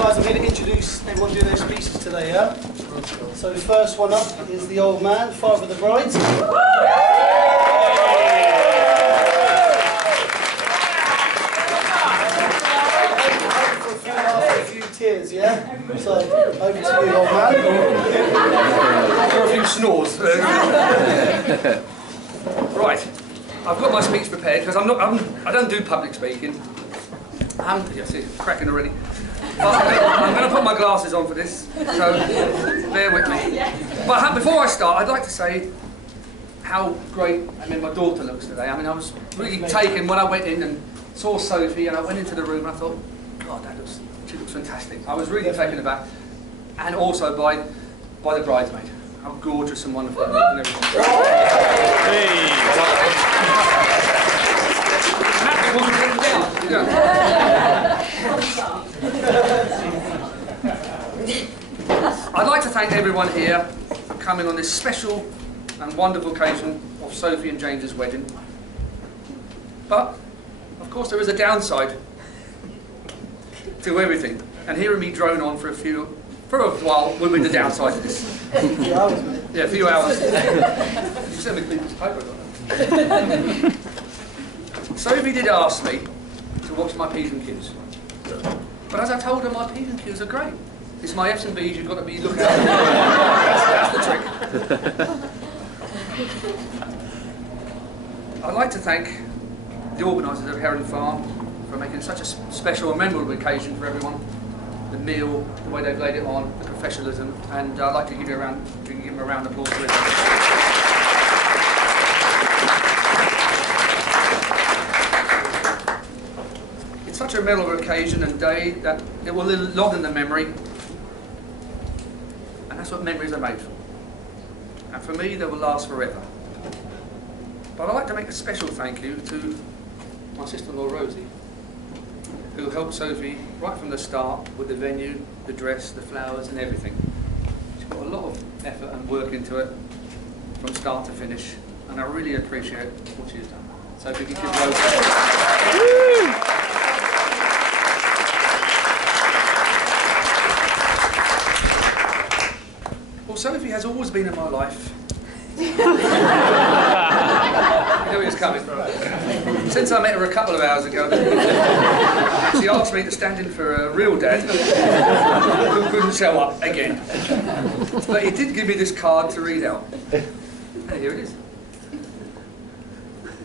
guys, I'm going to introduce everyone doing their speeches today, yeah? So the first one up is the old man, father of the bride. A few tears, yeah? So, over to you, old man. For a few snores. Right, I've got my speech prepared because I don't do public speaking. Yes, it's cracking already. I'm going to put my glasses on for this, so bear with me. But before I start, I'd like to say how great my daughter looks today. I was really taken when I went in and saw Sophie, and I went into the room and I thought, God, she looks fantastic. I was really taken aback, and also by the bridesmaid. How gorgeous and wonderful and everything. I'd like to thank everyone here for coming on this special and wonderful occasion of Sophie and James's wedding. But, of course, there is a downside to everything. And hearing me drone on for a while will be the downside to this. A few hours, mate. Yeah, a few hours. You sent me a piece of paper. Sophie did ask me to watch my P's and Q's. But as I told her, my P's and Q's are great. It's my F's and B's you've got to be looking at. That's the trick. I'd like to thank the organisers of Heron Farm for making such a special and memorable occasion for everyone. The meal, the way they've laid it on, the professionalism, and I'd like to give them a round of applause for it. It's such a memorable occasion and day that it will live long in the memory, and that's what memories are made for. And for me, they will last forever. But I'd like to make a special thank you to my sister-in-law Rosie, who helped Sophie right from the start with the venue, the dress, the flowers and everything. She's got a lot of effort and work into it from start to finish, and I really appreciate what she's done. So if you can give Rosie. Well, Sophie has always been in my life. You know it's coming. Since I met her a couple of hours ago, she asked me to stand in for a real dad who couldn't show up again. But he did give me this card to read out. And here it is.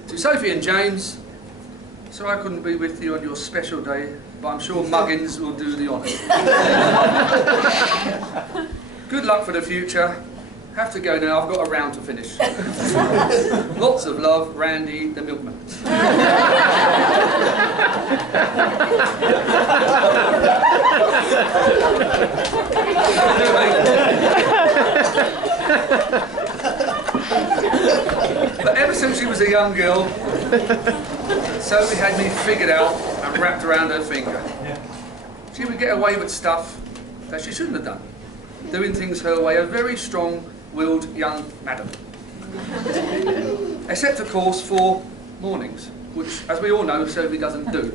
To Sophie and James, so I couldn't be with you on your special day, but I'm sure Muggins will do the honours. Good luck for the future. Have to go now, I've got a round to finish. Lots of love, Randy the milkman. But ever since she was a young girl, Sophie had me figured out and wrapped around her finger. She would get away with stuff that she shouldn't have done. Doing things her way, a very strong-willed young madam. Except, of course, for mornings, which, as we all know, Sophie doesn't do.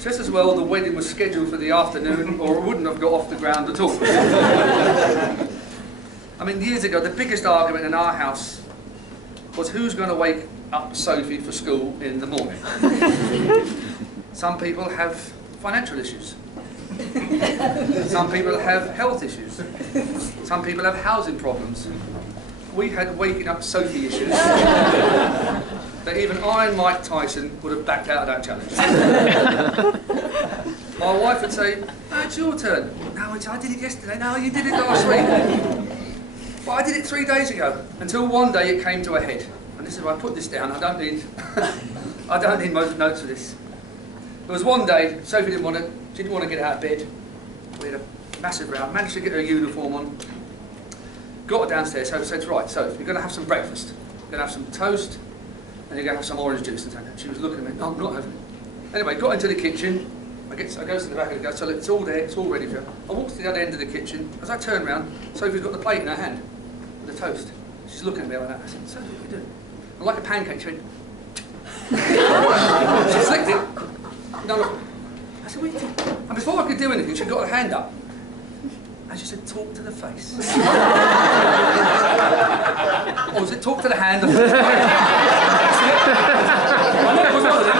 Just as well, the wedding was scheduled for the afternoon, or it wouldn't have got off the ground at all. Years ago, the biggest argument in our house was who's going to wake up Sophie for school in the morning. Some people have financial issues. Some people have health issues. Some people have housing problems. We had waking up Sophie issues that even I and Mike Tyson would have backed out of that challenge. My wife would say, "Oh, it's your turn." "No, I did it yesterday." "No, you did it last week." "Well, I did it 3 days ago." Until one day it came to a head. And this is why I put this down. I don't need most notes for this. There was one day Sophie didn't want to get out of bed. We had a massive round, managed to get her uniform on, got her downstairs, so said, "Right, so you're going to have some breakfast. You're going to have some toast, and you're going to have some orange juice." And she was looking at me, "No, I'm not having it." Anyway, got into the kitchen. I go to the back of the go, so look, it's all there, it's all ready for her. I walked to the other end of the kitchen. As I turned round, Sophie's got the plate in her hand with the toast. She's looking at me like that. I said, "Sophie, what are you doing?" "I like a pancake." She went, she slicked it. No, look. I said, what are you doing? And before I could do anything, she got her hand up. And she said, talk to the face. Or was it talk to the hand? I know it was one of them.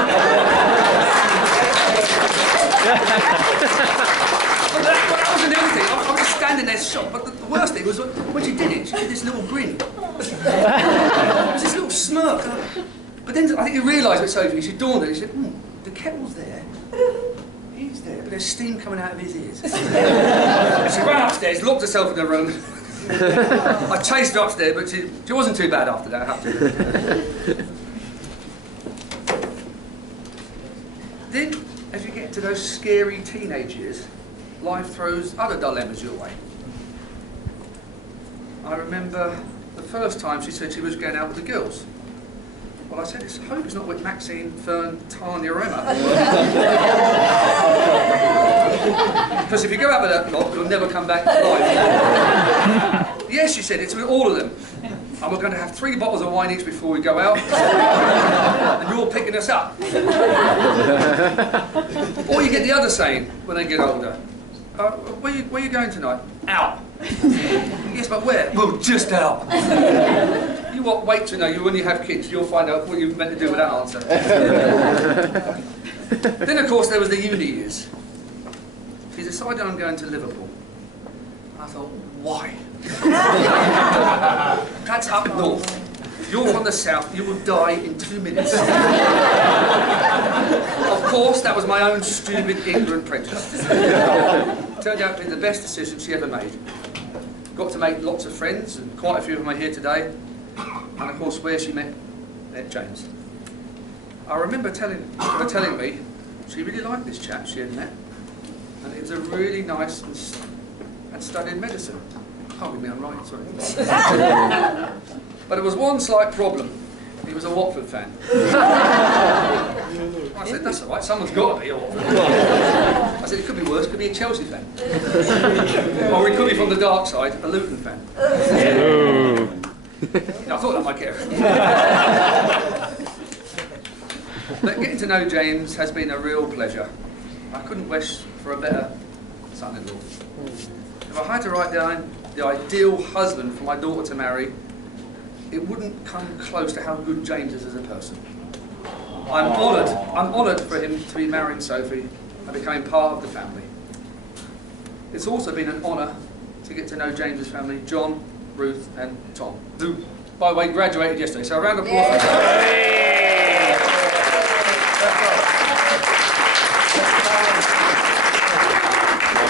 But that wasn't the only thing. I was just standing there shocked. But the worst thing was when she did it, she did this little grin. It was this little smirk. But then I think you realised with Sophie, she dawned on it, she said, the kettle's there. He's there, but there's steam coming out of his ears. And she ran upstairs, locked herself in the room. I chased her upstairs, but she wasn't too bad after that, I have to admit. Then, as you get to those scary teenage years, life throws other dilemmas your way. I remember the first time she said she was going out with the girls. Well, I said, I hope it's not with Maxine, Fern, Tanya, or Emma. Because if you go out with that lot, you'll never come back alive. Yes, she said, it's with all of them. And we're going to have 3 bottles of wine each before we go out. And you're picking us up. Or you get the other saying when they get older. Where are you going tonight? Out. Yes, but where? Well, just out. You what? Wait till know. When you have kids, you'll find out what you're meant to do with that answer. Then, of course, there was the uni years. She decided I'm going to Liverpool. I thought, why? That's up north. You're from the south. You will die in 2 minutes. Of course, that was my own stupid, ignorant prejudice. Turned out to be the best decision she ever made. Got to make lots of friends, and quite a few of them are here today. And of course, where she met James. I remember telling me she really liked this chap she had met, and it was a really nice and studied medicine. Pardon me, I'm right, sorry. But there was one slight problem. He was a Watford fan. I said, that's all right, someone's got to be a Watford fan. I said, it could be worse, it could be a Chelsea fan. Or it could be from the dark side, a Luton fan. I thought that might get her. But getting to know James has been a real pleasure. I couldn't wish for a better son-in-law. If I had to write down the ideal husband for my daughter to marry, it wouldn't come close to how good James is as a person. I'm honoured for him to be marrying Sophie and becoming part of the family. It's also been an honour to get to know James's family, John, Ruth and Tom, who, by the way, graduated yesterday. So a round of applause for them.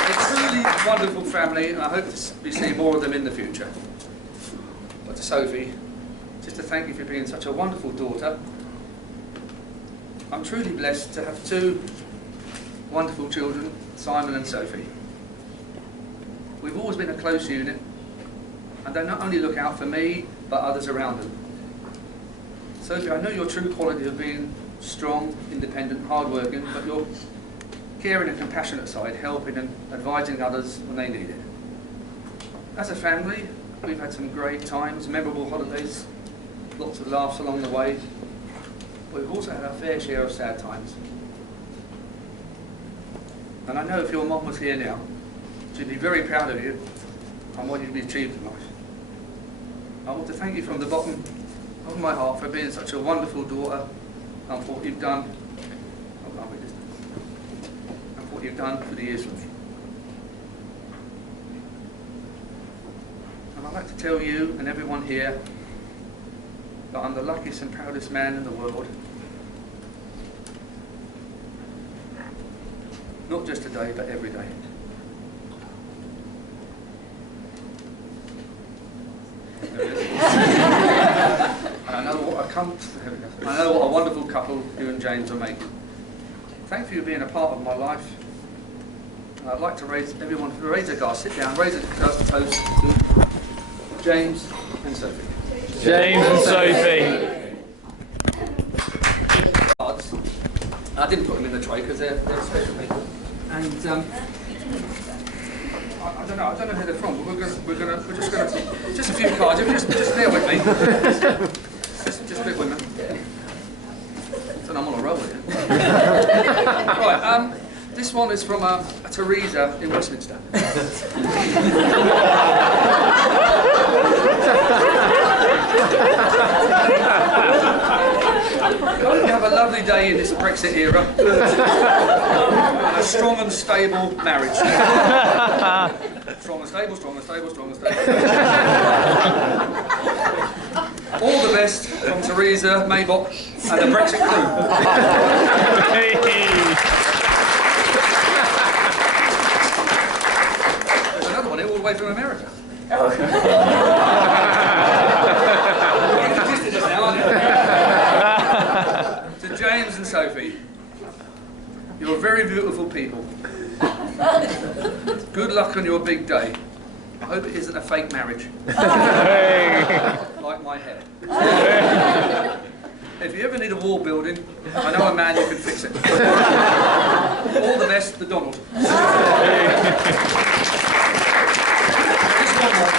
A truly wonderful family, and I hope to be seeing more of them in the future. But to Sophie, just to thank you for being such a wonderful daughter. I'm truly blessed to have 2 wonderful children, Simon and Sophie. We've always been a close unit, and they not only look out for me, but others around them. Sophie, I know your true quality of being strong, independent, hard-working, but your caring and compassionate side, helping and advising others when they need it. As a family, we've had some great times, memorable holidays, lots of laughs along the way, but we've also had our fair share of sad times. And I know if your mom was here now, she'd be very proud of you and what you've achieved in life. I want to thank you from the bottom of my heart for being such a wonderful daughter and for what you've done. And what you've done for the years for me. And I'd like to tell you and everyone here that I'm the luckiest and proudest man in the world. Not just today, but every day. And I know what a wonderful couple you and James are making. Thank you for being a part of my life. And I'd like to raise a glass, sit down, raise a toast to James and Sophie. James and Sophie. Cards. I didn't put them in the tray because they're special people. And I don't know who they're from, but we're just gonna just a few cards. If you just bear with me. just bear with me. So I'm on a roll here. Right. This one is from a Teresa in Westminster. We have a lovely day in this Brexit era. And a strong and stable marriage. Strong and stable, strong and stable, strong and stable. All the best from Teresa, Maybot and the Brexit crew. There's another one here all the way from America. To James and Sophie, you're very beautiful people. Good luck on your big day. I hope it isn't a fake marriage. Like my hair. If you ever need a wall building, I know a man who can fix it. All the best, the Donald. Just one more.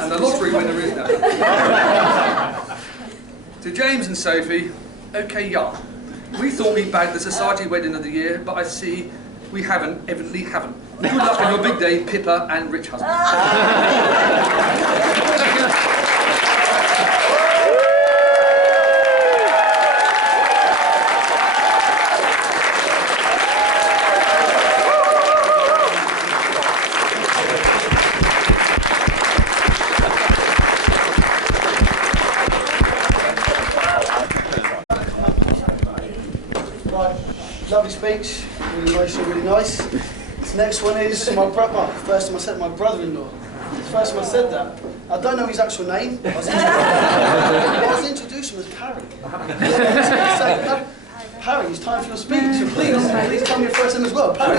And the lottery winner is now. To James and Sophie, okay, yeah. We thought we bagged the Society Wedding of the Year, but I see we evidently haven't. Good luck on your big day, Pippa and rich husband. Right, lovely speech, really emotional, really nice. This next one is my brother. First time I said my brother-in-law. First time I said that. I don't know his actual name. I was introduced him as Parry. Parry, it's time for your speech. So please tell me your first name as well. Parry.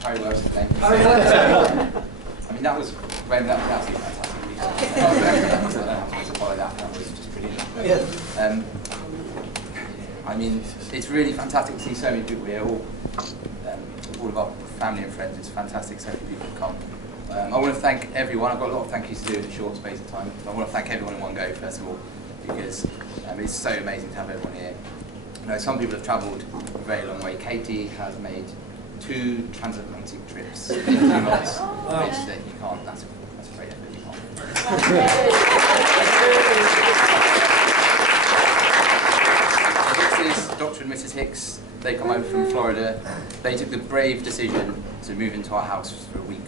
Parry works today. I mean, that was absolutely fantastic. To follow that was just brilliant. Yeah. I mean, it's really fantastic to see so many people here, all of our family and friends. It's fantastic so many people have come. I want to thank everyone. I've got a lot of thank yous to do in a short space of time. I want to thank everyone in one go, first of all, because it's so amazing to have everyone here. You know, some people have travelled a very long way. Katie has made 2 transatlantic trips in 2 months. Which you can't. That's a great effort. You can't. This is Dr. and Mrs. Hicks. They come over from Florida. They took the brave decision to move into our house for a week.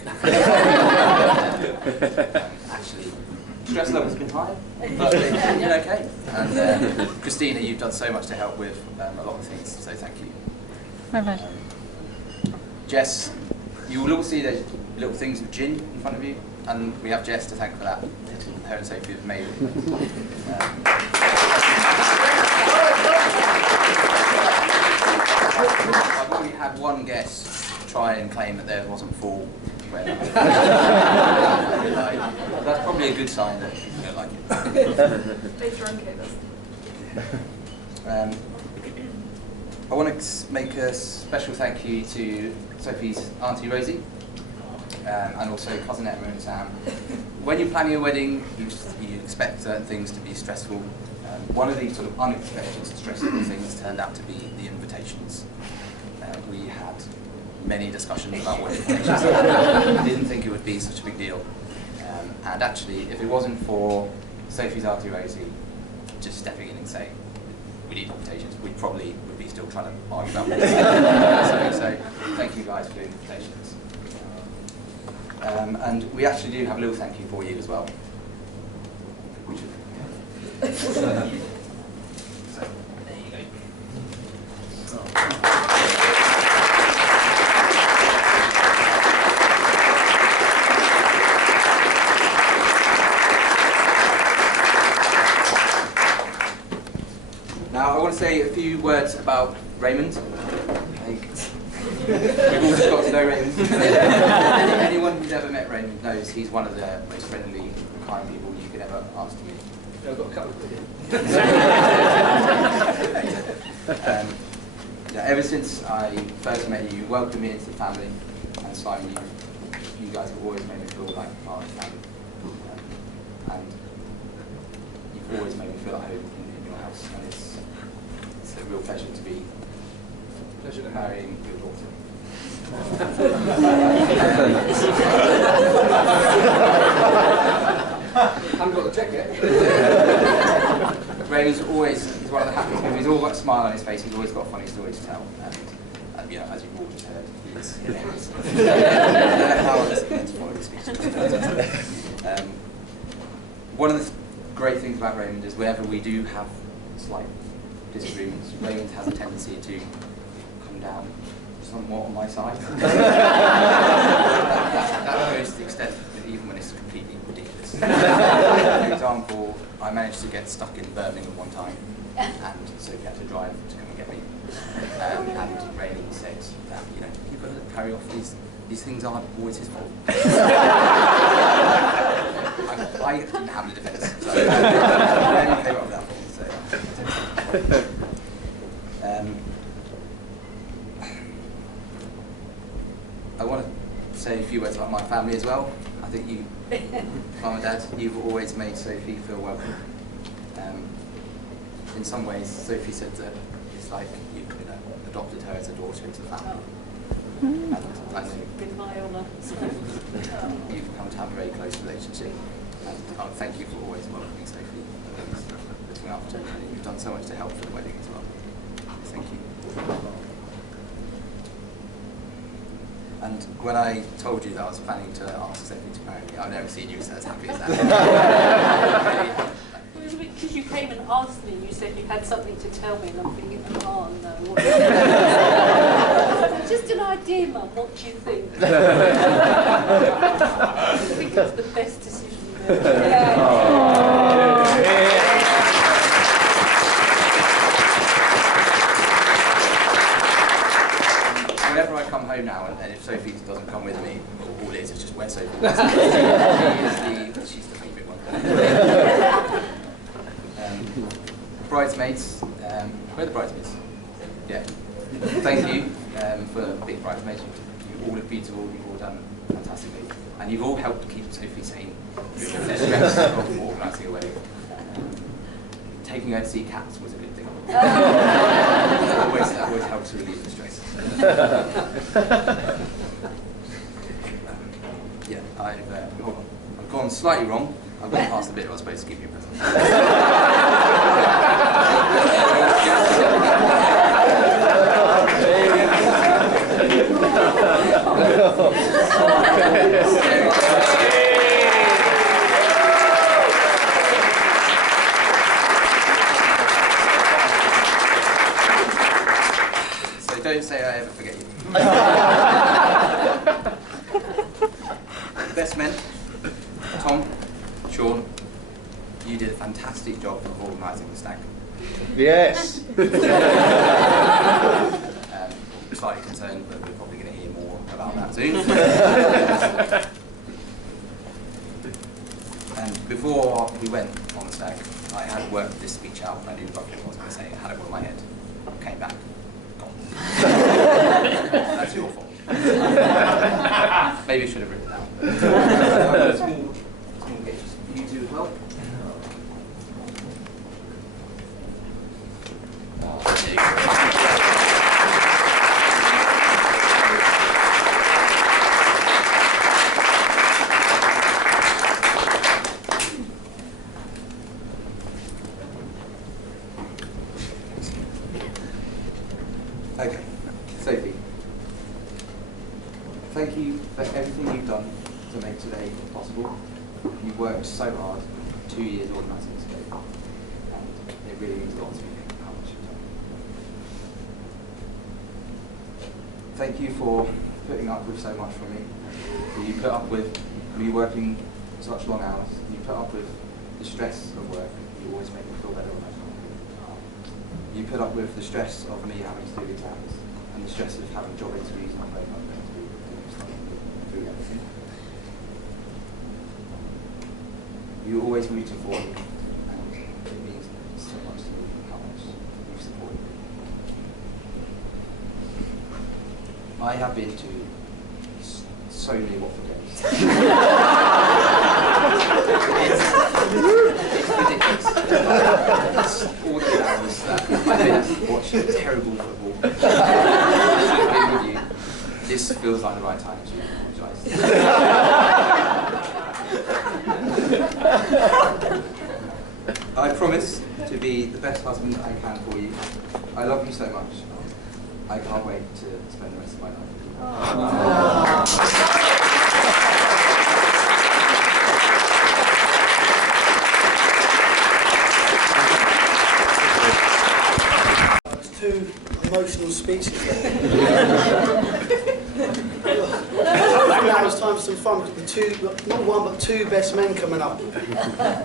Actually, stress level's been high, but they've been okay. And Christina, you've done so much to help with a lot of things, so thank you. Jess, you will all see there's little things of gin in front of you, and we have Jess to thank for that. Her and Sophie have made it. I've already had one guest try and claim that theirs wasn't full. That's probably a good sign that people don't like it. They drunk it. I want to make a special thank you to Sophie's Auntie Rosie, and also cousin Emma and Sam. When you're planning a wedding, you expect certain things to be stressful. One of these sort of unexpected stressful things turned out to be the invitations. We had many discussions about what invitations were. Didn't think it would be such a big deal. And actually, if it wasn't for Sophie's Auntie Rosie just stepping in and saying, we need invitations, we probably would be still trying to argue about this. So thank you guys for doing invitations. And we actually do have a little thank you for you as well. So, there you go. Now I want to say a few words about Raymond. We've all just got to know Raymond. Anyone who's ever met Raymond knows he's one of the most friendly, kind people you could ever ask to meet. I've got a couple of Ever since I first met you, you welcomed me into the family, and Simon, you guys have always made me feel like part of the family. And you've always made me feel at home in your house, and it's a real pleasure to be marrying your daughter. I haven't got the check yet. Raymond's he's one of the happiest people. He's always got a smile on his face, he's always got a funny story to tell. And you know, as you've all just heard, he is hilarious. I don't know how else to follow his speech. One of the great things about Raymond is whenever we do have slight disagreements, Raymond has a tendency to come down somewhat on my side. That goes to the extent that even when it's completely ridiculous. For example, I managed to get stuck in Birmingham one time, and so we had to drive to come and get me. And Raymond said that, you know, you've got to carry off these things aren't always his fault. I didn't have a defence, so I came up with that one. So. I want to say a few words about my family as well. I think you, Mum and Dad, you've always made Sophie feel welcome. In some ways, Sophie said that it's like you adopted her as a daughter into the family. And I know Been my honour. you've come to have a very close relationship. And thank you for always welcoming Sophie and looking after her. And you've done so much to help for the wedding as well. Thank you. And when I told you that I was planning to ask Sophie to marry me, I've never seen you as happy as that. It was because you came and asked me, you said you had something to tell me, and I'm thinking, oh no. Just an idea, Mum, what do you think? I think it's the best decision you've ever made. Whenever I come home now, and if Sophie doesn't come with me, all it is just where Sophie is. She's the favourite one. Bridesmaids, where are the bridesmaids? Yeah. Thank you for being bridesmaids. You all look beautiful, you've all done fantastically. And you've all helped keep Sophie sane during the stress of organising a wedding. Taking her to see cats was a good thing. That always helps to relieve the stress. Yeah, hold on. I've gone slightly wrong. I've gone past the bit where I was supposed to give you a present. So don't say I ever forget you. Best men, Tom, Sean, you did a fantastic job of organising the stag. Yes. Slightly concerned, but we're probably going to hear more about that soon. And before we went on the stag, I had worked this speech out, and I knew roughly what I was going to say. I had it all in my head. Came back, gone. That's your fault. Maybe I should have written it down. Small gifts for you two as well. Okay, Sophie, thank you for everything you've done to make today possible. You've worked so hard, 2 years organising this day, and it really means a lot to me how much you've done. Thank you for putting up with so much from me. You put up with me working such long hours. You put up with the stress of work. You always make me feel better when I come. You put up with the stress of me having to do exams and the stress of having job interviews and not knowing what I'm going to do through everything. You're always rooting for me, and it means so much to me how much you've supported me. I have been to so many Watford games. It's ridiculous. It's all the hours that I've been watching terrible football. I should have been with you. This feels like the right time to apologise. I promise to be the best husband I can for you. I love you so much. I can't wait to spend the rest of my life with you. Two emotional speeches there. Now it's time for some fun with the two, not one but two best men coming up.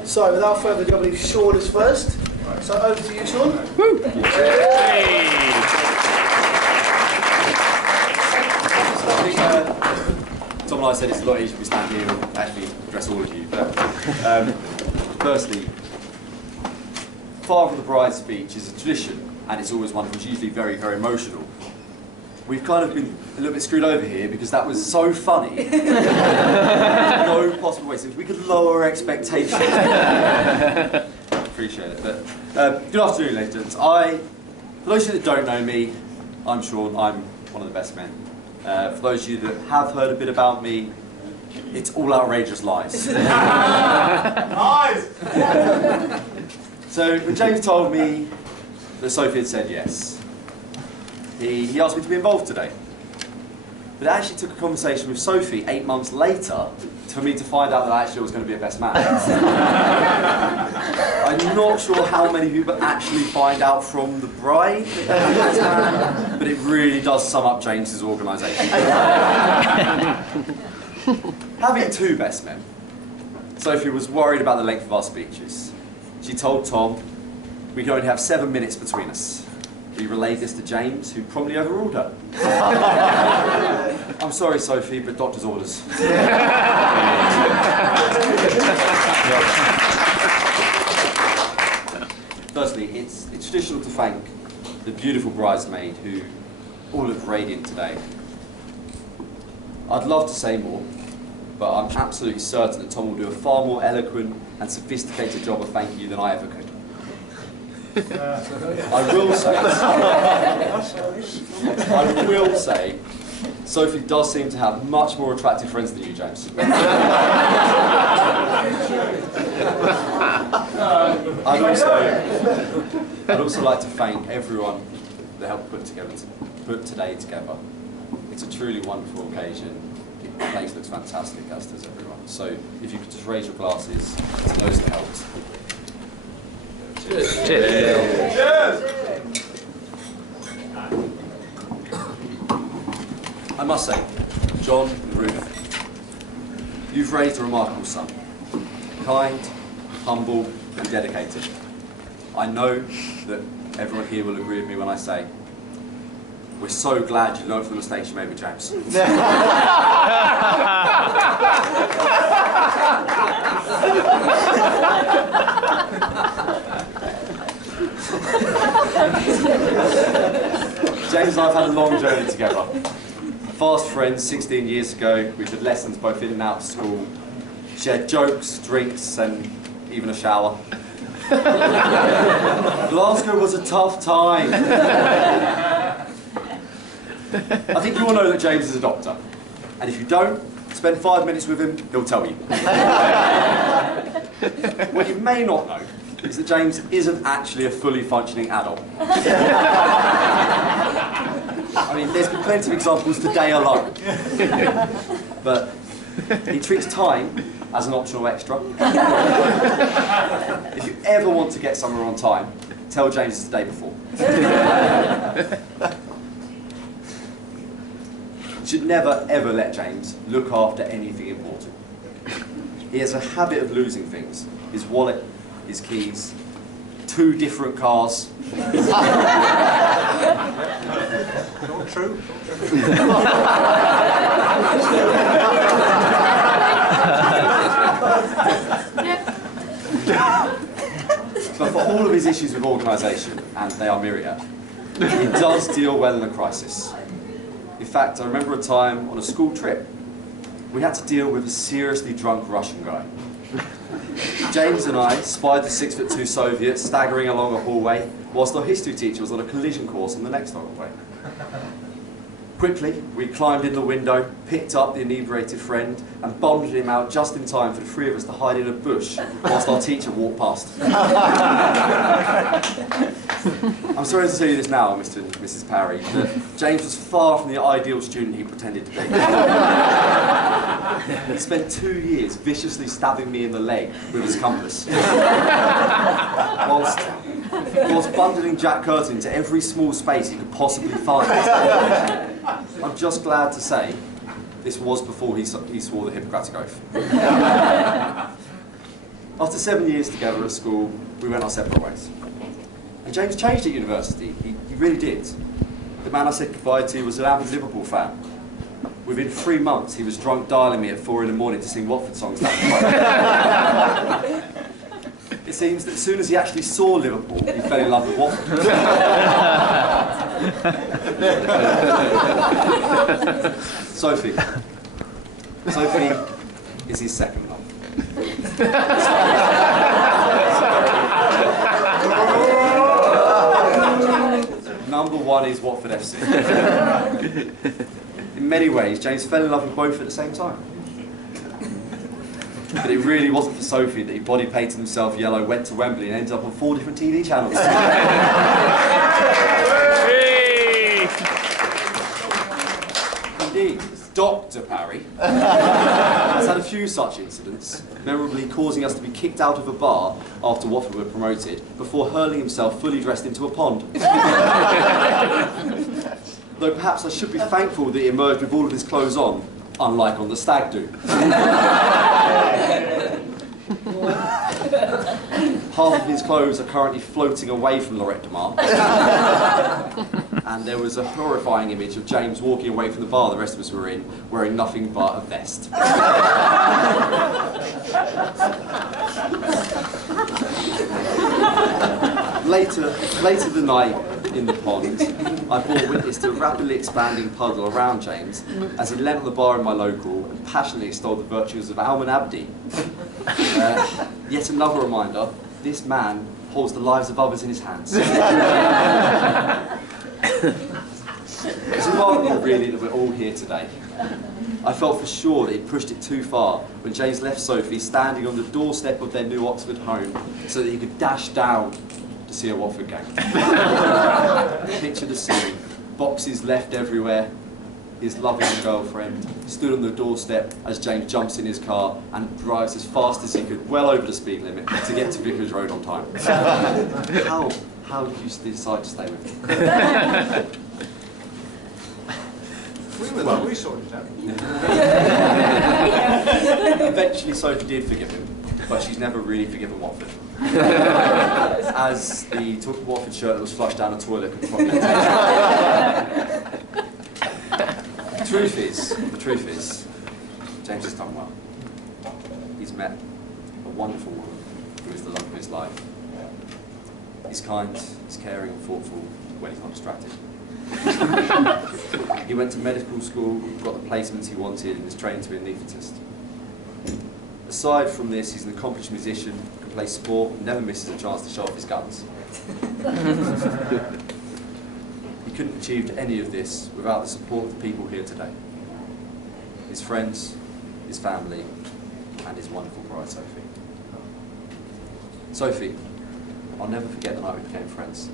So without further ado, I believe Sean is first. So over to you, Sean. Tom and I said it's a lot easier if we stand here and actually address all of you. But firstly, Father of the Bride speech is a tradition, and it's always wonderful. It's usually very, very emotional. We've kind of been a little bit screwed over here because that was so funny. No possible way. So if we could lower expectations. Appreciate it. But good afternoon, ladies and gentlemen. For those of you that don't know me, I'm Sean. I'm one of the best men. For those of you that have heard a bit about me, it's all outrageous lies. Lies! So when James told me that Sophie had said yes, he asked me to be involved today. But it actually took a conversation with Sophie 8 months later for me to find out that I actually was going to be a best man. I'm not sure how many people actually find out from the bride that I'm a best man, but it really does sum up James's organisation. Having two best men, Sophie was worried about the length of our speeches. She told Tom we could only have 7 minutes between us. We relayed this to James, who promptly overruled her. I'm sorry, Sophie, but doctor's orders. Firstly, it's traditional to thank the beautiful bridesmaid who all look radiant today. I'd love to say more, but I'm absolutely certain that Tom will do a far more eloquent and sophisticated job of thanking you than I ever could. I will say, Sophie does seem to have much more attractive friends than you, James. I'd also like to thank everyone that helped put today together. It's a truly wonderful occasion. The place looks fantastic, as does everyone. So if you could just raise your glasses to those that helped. Cheers. Cheers. Cheers. I must say, John and Ruth, you've raised a remarkable son. Kind, humble, and dedicated. I know that everyone here will agree with me when I say, we're so glad you learned from the mistakes you made with James. James and I have had a long journey together. Fast friends 16 years ago, we've had lessons both in and out of school, shared jokes, drinks, and even a shower. Glasgow was a tough time. I think you all know that James is a doctor, and if you don't, spend 5 minutes with him, he'll tell you. What you may not know is that James isn't actually a fully functioning adult. I mean, there's been plenty of examples today alone. But he treats time as an optional extra. If you ever want to get somewhere on time, tell James it's the day before. You should never, ever let James look after anything important. He has a habit of losing things. His wallet, his keys, 2 different cars. Not true. But for all of his issues with organisation, and they are myriad, he does deal well in a crisis. In fact, I remember a time on a school trip, we had to deal with a seriously drunk Russian guy. James and I spied the 6'2" Soviet staggering along a hallway, whilst our history teacher was on a collision course in the next hallway. Quickly, we climbed in the window, picked up the inebriated friend, and bonded him out just in time for the three of us to hide in a bush whilst our teacher walked past. I'm sorry to tell you this now, Mr. and Mrs. Parry, that James was far from the ideal student he pretended to be. He spent 2 years viciously stabbing me in the leg with his compass, whilst bundling Jack Curtin into every small space he could possibly find. I'm just glad to say this was before he swore the Hippocratic Oath. After 7 years together at school, we went our separate ways. And James changed at university, he really did. The man I said goodbye to was an avid Liverpool fan. Within 3 months, he was drunk dialing me at 4 in the morning to sing Watford songs down the road. It seems that as soon as he actually saw Liverpool, he fell in love with Watford. Sophie. Sophie is his second love. Number one is Watford FC. In many ways, James fell in love with both at the same time. But it really wasn't for Sophie that he body painted himself yellow, went to Wembley and ended up on 4 different TV channels. Indeed, Dr. Parry has had a few such incidents, memorably causing us to be kicked out of a bar after Watford were promoted, before hurling himself fully dressed into a pond. Though perhaps I should be thankful that he emerged with all of his clothes on, unlike on the stag do. Half of his clothes are currently floating away from Lorette de Mar. And there was a horrifying image of James walking away from the bar the rest of us were in, wearing nothing but a vest. Later the night in the pond, I bore witness to a rapidly expanding puddle around James as he leant on the bar in my local and passionately extolled the virtues of Alman Abdi. Yet another reminder, this man holds the lives of others in his hands. It's remarkable, really, that we're all here today. I felt for sure that he'd pushed it too far when James left Sophie standing on the doorstep of their new Oxford home so that he could dash down to see a Watford game. Picture the scene, boxes left everywhere, his loving girlfriend stood on the doorstep as James jumps in his car and drives as fast as he could, well over the speed limit, to get to Vicarage Road on time. How did you decide to stay with him? We sorted it out. Eventually Sophie did forgive him, but she's never really forgiven Watford. As the Watford shirt that was flushed down the toilet could probably The truth is, James has done well. He's met a wonderful woman who is the love of his life. He's kind, he's caring and thoughtful when he's not distracted. He went to medical school, got the placements he wanted, and is trained to be an anaesthetist. Aside from this, he's an accomplished musician, can play sport, and never misses a chance to show off his guns. He couldn't have achieved any of this without the support of the people here today. His friends, his family, and his wonderful bride, Sophie. Sophie, I'll never forget the night we became friends.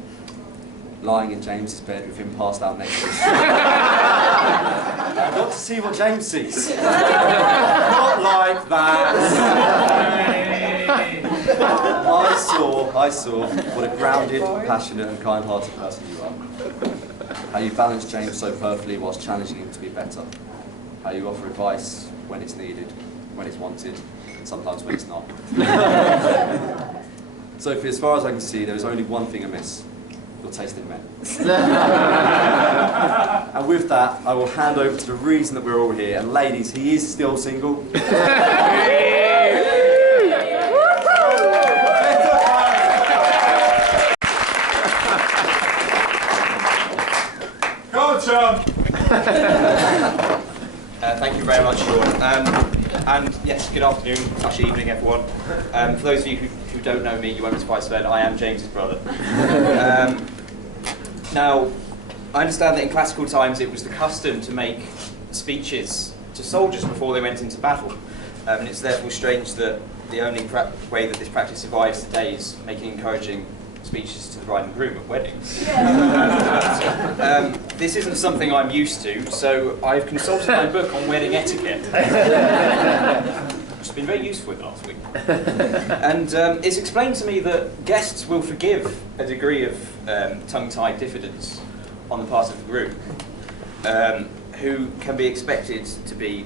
Lying in James's bed with him passed out next to us. I got to see what James sees. Not like that. I saw what a grounded, passionate and kind-hearted person you are. How you balance James so perfectly whilst challenging him to be better. How you offer advice when it's needed, when it's wanted, and sometimes when it's not. Sophie, as far as I can see, there is only one thing amiss. Your taste in men. And with that, I will hand over to the reason that we're all here. And ladies, he is still single. Go on, Sean. Thank you very much, Sean. And yes, good afternoon, /evening, everyone. For those of you who don't know me, you won't be surprised to learn I am James's brother. Now, I understand that in classical times it was the custom to make speeches to soldiers before they went into battle. And it's therefore strange that the only way that this practice survives today is making encouraging speeches to the bride and groom at weddings. This isn't something I'm used to, so I've consulted my book on wedding etiquette, which has been very useful in the last week. And it's explained to me that guests will forgive a degree of tongue-tied diffidence on the part of the groom, who can be expected to be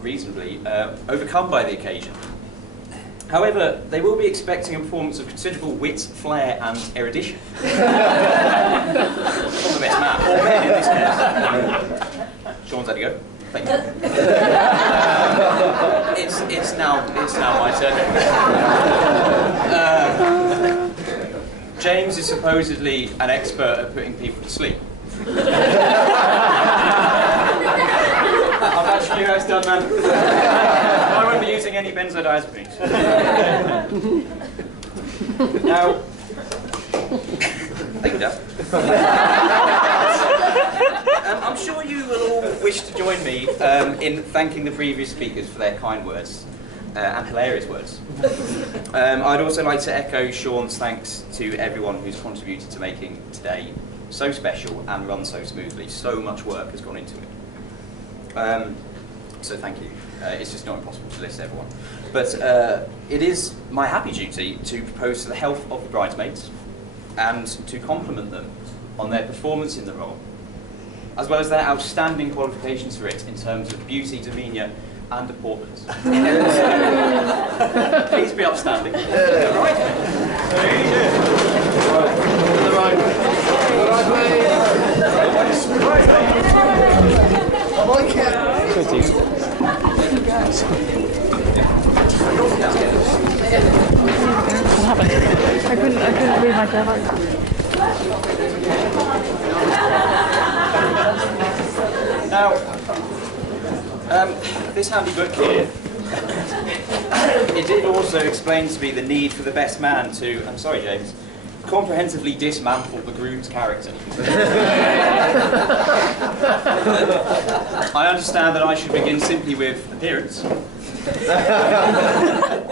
reasonably overcome by the occasion. However, they will be expecting a performance of considerable wit, flair and erudition. From the best man, or men in this case. Sean's had a go. Thank you. It's now my turn. James is supposedly an expert at putting people to sleep. I've actually how it's done, man. I won't be using any benzodiazepines. Now, thank you, Dad. I'm sure you will all wish to join me in thanking the previous speakers for their kind words and hilarious words. I'd also like to echo Sean's thanks to everyone who's contributed to making today so special and run so smoothly. So much work has gone into it. So thank you. It's just not impossible to list everyone. But it is my happy duty to propose to the health of the bridesmaids and to compliment them on their performance in the role, as well as their outstanding qualifications for it in terms of beauty, demeanour and deportment. Please be upstanding. I like it. I couldn't read my cover. Now, this handy book here, it did also explain to me the need for the best man to, I'm sorry James, comprehensively dismantle the groom's character. I understand that I should begin simply with appearance,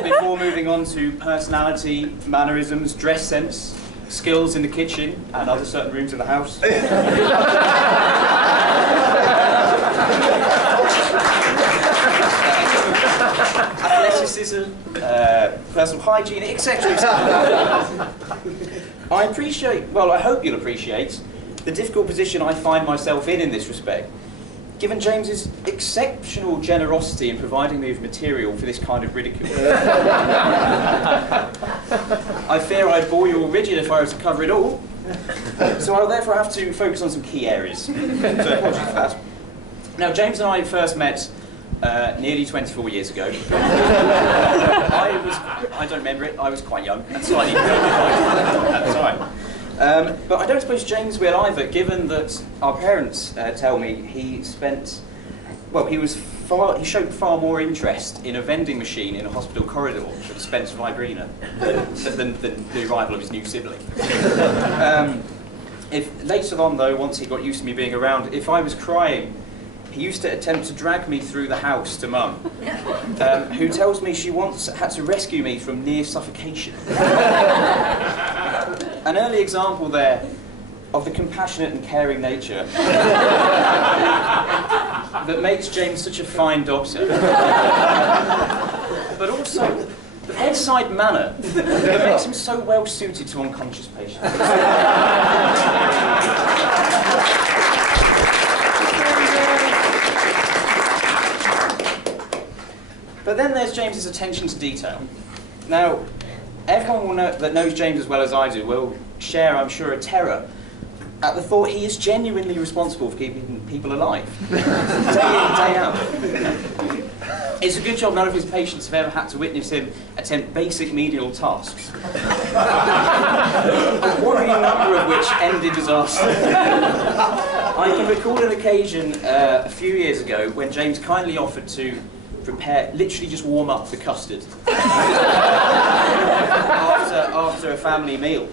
before moving on to personality, mannerisms, dress sense, skills in the kitchen and other certain rooms in the house. Athleticism, personal hygiene, etc. I hope you'll appreciate the difficult position I find myself in this respect, given James's exceptional generosity in providing me with material for this kind of ridicule. I fear I'd bore you all rigid if I were to cover it all, so I'll therefore have to focus on some key areas. So apologies for that. Now, James and I first met nearly 24 years ago. I don't remember it, I was quite young and slightly at the time. But I don't suppose James will either, given that our parents tell me he showed far more interest in a vending machine in a hospital corridor that dispensed Vibrina than the arrival of his new sibling. If later on, though, once he got used to me being around, if I was crying, he used to attempt to drag me through the house to Mum, who tells me she once had to rescue me from near suffocation. An early example there of the compassionate and caring nature that makes James such a fine doctor, but also the bedside manner that makes him so well suited to unconscious patients. But then there's James's attention to detail. Now, everyone that knows James as well as I do will share, I'm sure, a terror at the thought he is genuinely responsible for keeping people alive, day in, day out. It's a good job none of his patients have ever had to witness him attempt basic menial tasks, a worrying number of which end in disaster. I can recall an occasion a few years ago when James kindly offered to prepare, literally just warm up the custard after a family meal.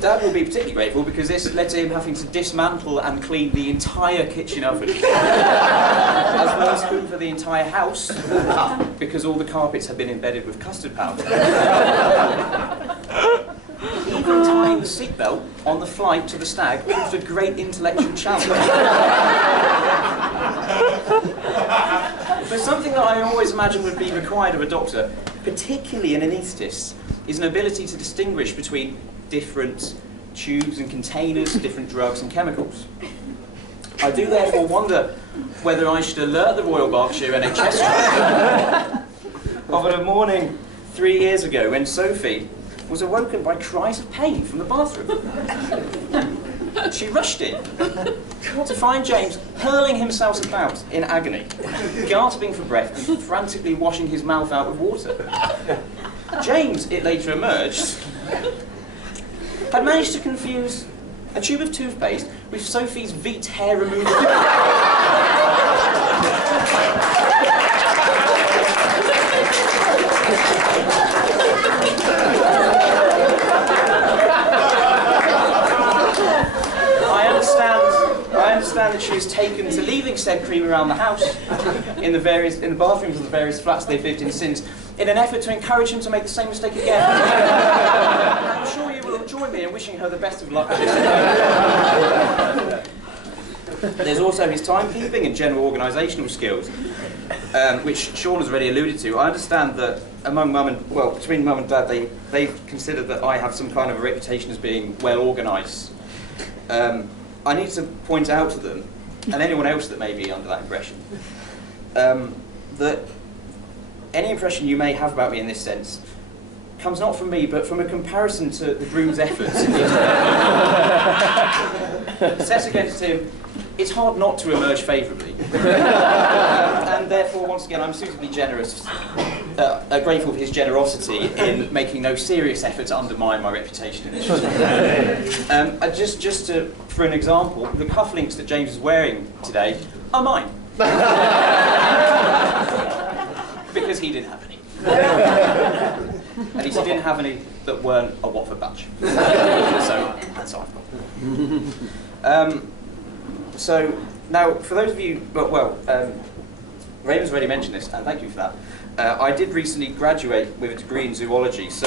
Dad will be particularly grateful because this led to him having to dismantle and clean the entire kitchen oven, as well as hoover the entire house, because all the carpets had been embedded with custard powder. Even tying the seatbelt on the flight to the stag proved a great intellectual challenge. But something that I always imagined would be required of a doctor, particularly an anaesthetist, is an ability to distinguish between different tubes and containers, different drugs and chemicals. I do therefore wonder whether I should alert the Royal Berkshire NHS of a morning 3 years ago when Sophie was awoken by cries of pain from the bathroom. She rushed in to find James hurling himself about in agony, gasping for breath and frantically washing his mouth out with water. James, it later emerged, had managed to confuse a tube of toothpaste with Sophie's Veet hair removal. I understand that she has taken to leaving said cream around the house, in the bathrooms of the various flats they've lived in since, in an effort to encourage him to make the same mistake again. I'm sure you will join me in wishing her the best of luck. There's also his timekeeping and general organisational skills, which Sean has already alluded to. I understand that between Mum and Dad, they consider that I have some kind of a reputation as being well organised. I need to point out to them, and anyone else that may be under that impression, that any impression you may have about me in this sense comes not from me, but from a comparison to the groom's efforts. Set against him, it's hard not to emerge favourably. And therefore, once again, I'm suitably generous, grateful for his generosity in making no serious effort to undermine my reputation in this respect. For an example, the cufflinks that James is wearing today are mine. Because he didn't have any. And he didn't have any that weren't a Watford badge. So that's all I've got. So now, for those of you, Raven's already mentioned this, and thank you for that. I did recently graduate with a degree in zoology, so...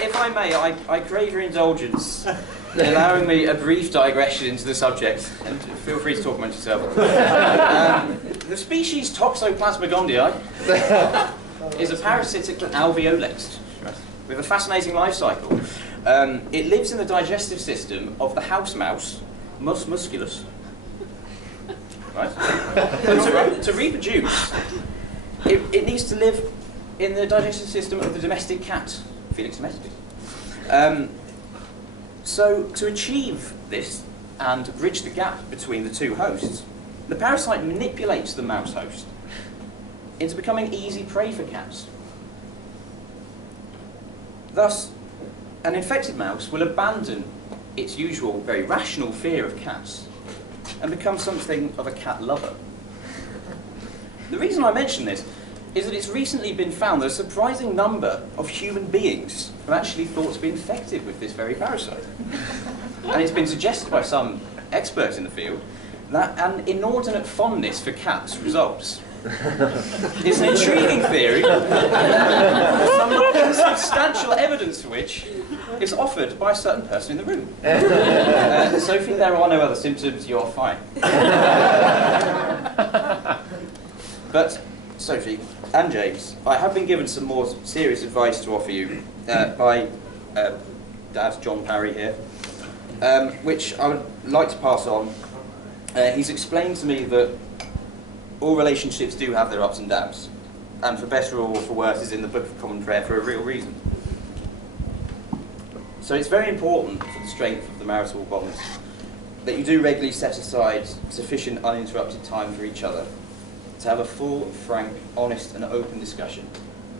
If I may, I crave your indulgence in allowing me a brief digression into the subject, and feel free to talk amongst yourself. The species Toxoplasma gondii is a parasitic alveolate with a fascinating life cycle. It lives in the digestive system of the house mouse, Mus musculus. Right? But to reproduce, it needs to live in the digestive system of the domestic cat, Felix domesticus. So to achieve this and bridge the gap between the two hosts, the parasite manipulates the mouse host into becoming easy prey for cats. Thus, an infected mouse will abandon its usual, very rational fear of cats and become something of a cat lover. The reason I mention this is that it's recently been found that a surprising number of human beings have actually thought to be infected with this very parasite. And it's been suggested by some experts in the field that an inordinate fondness for cats results. It's an intriguing theory, some substantial evidence for which is offered by a certain person in the room. Sophie, there are no other symptoms, you're fine. But, Sophie and James, I have been given some more serious advice to offer you by Dad, John Parry here, which I would like to pass on. He's explained to me that all relationships do have their ups and downs, and for better or for worse is in the Book of Common Prayer for a real reason. So it's very important for the strength of the marital bonds that you do regularly set aside sufficient uninterrupted time for each other, to have a full, frank, honest and open discussion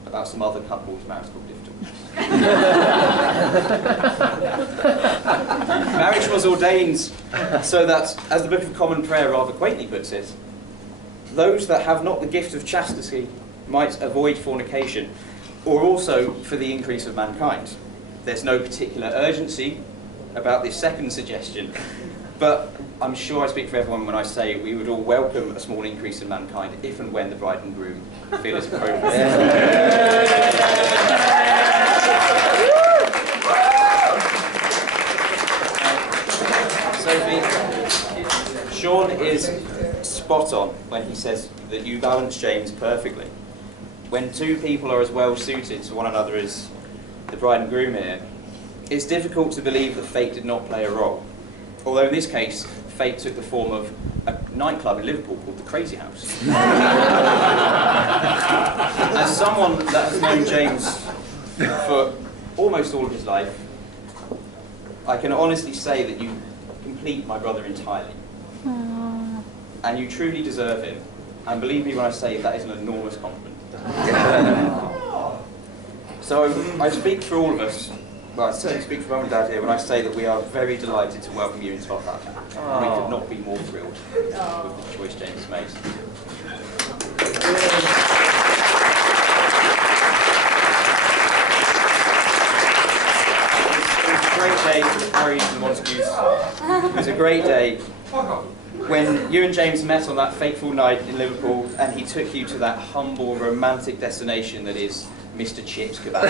about some other couple's marital difficulties. Marriage was ordained so that, as the Book of Common Prayer rather quaintly puts it, those that have not the gift of chastity might avoid fornication, or also for the increase of mankind. There's no particular urgency about this second suggestion, but I'm sure I speak for everyone when I say we would all welcome a small increase in mankind if and when the bride and groom feel it's appropriate. Sophie, Sean is spot on when he says that you balance James perfectly. When two people are as well suited to one another as the bride and groom here, it's difficult to believe that fate did not play a role. Although in this case, fate took the form of a nightclub in Liverpool called the Crazy House. As someone that has known James for almost all of his life, I can honestly say that you complete my brother entirely. Aww. And you truly deserve him. And believe me when I say that is an enormous compliment. So I speak for all of us, well I certainly speak for Mum and Dad here when I say that we are very delighted to welcome you into our family. And we could not be more thrilled with the choice James has made. It was a great day for the Parrys and the Montagues. It was a great day when you and James met on that fateful night in Liverpool and he took you to that humble, romantic destination that is Mr. Chip's Kebab,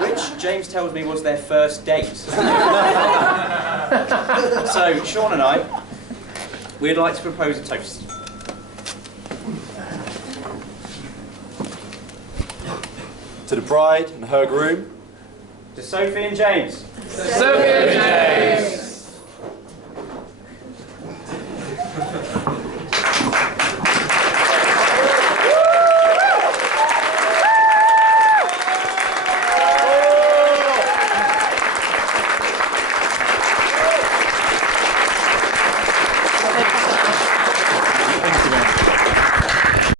which James tells me was their first date. So, Sean and I, we'd like to propose a toast. To the bride and her groom. To Sophie and James. Sophie and James.